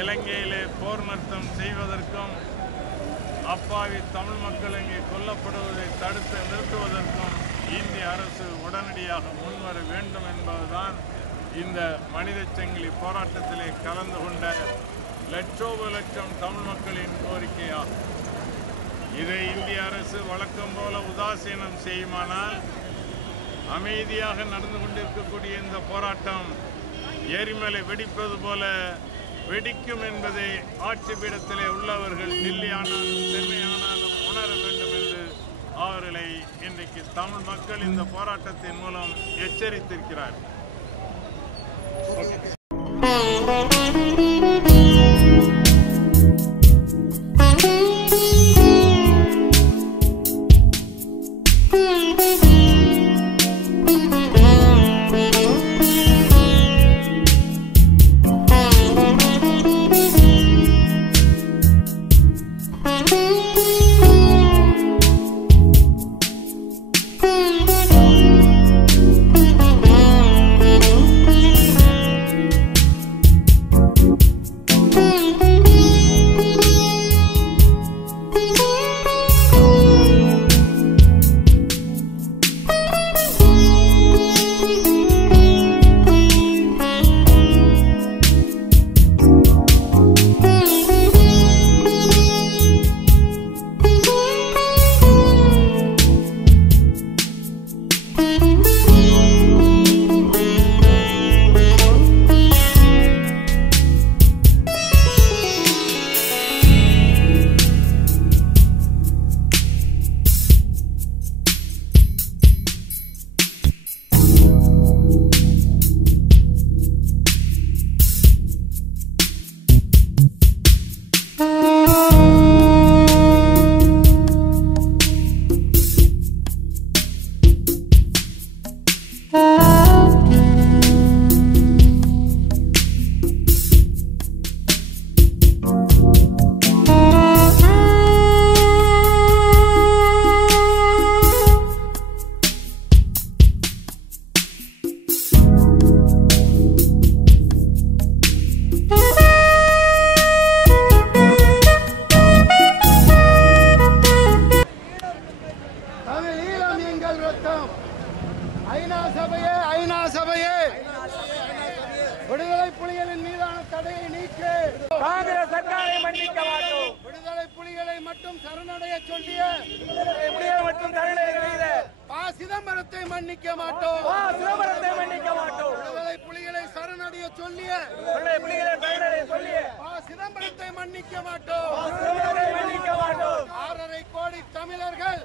இலங்கையிலே போர் நிறுத்தம் செய்வதற்கும் அப்பாவி தமிழ் மக்கள் இங்கே கொல்லப்படுவதை தடுத்து நிறுத்துவதற்கும் இந்திய அரசு உடனடியாக முன்வர வேண்டும் என்பதுதான் இந்த மனித சங்கிலி போராட்டத்திலே கலந்து கொண்ட லட்சோப தமிழ் மக்களின் கோரிக்கையாகும். இதை இந்திய அரசு வழக்கம் போல உதாசீனம் செய்யுமானால் அமைதியாக நடந்து கொண்டிருக்கக்கூடிய இந்த போராட்டம் எரிமலை வெடிப்பது போல வெடிக்கும் என்பதை ஆட்சி பீடத்திலே உள்ளவர்கள் டில்லி ஆனாலும் சென்னை ஆனாலும் உணர வேண்டும் என்று அவர்களை இன்றைக்கு தமிழ் மக்கள் இந்த போராட்டத்தின் மூலம் எச்சரித்திருக்கிறார். விடுதலை புலிகளின் மீதான தடையை நீக்க காங்கிரஸ் சர்க்காரை மன்னிக்க மாட்டோம். விடுதலை புலிகளை மட்டும் சரணடைய சொல்லிய சிதம்பரத்தை மன்னிக்க மாட்டோம். விடுதலை புலிகளை சரணடைய சொல்லிய சிதம்பரத்தை மன்னிக்க மாட்டோம். 6.5 கோடி தமிழர்கள்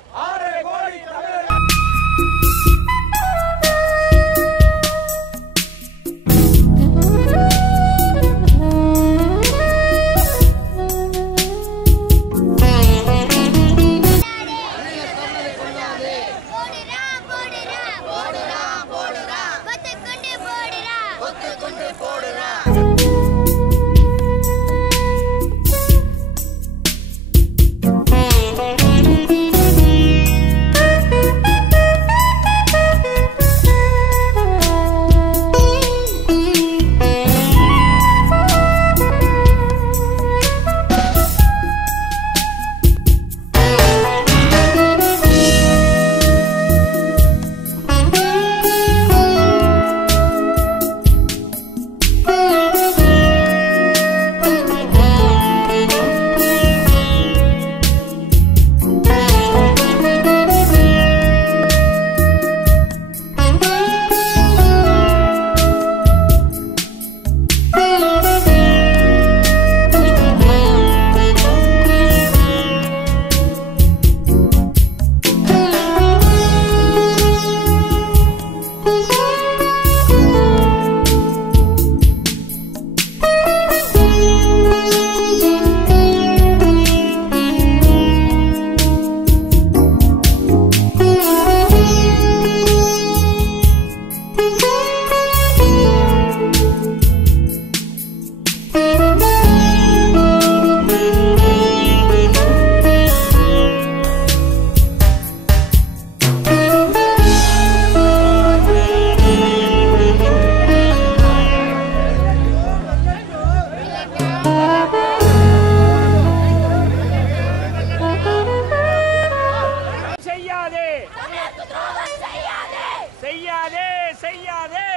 செய்யாதே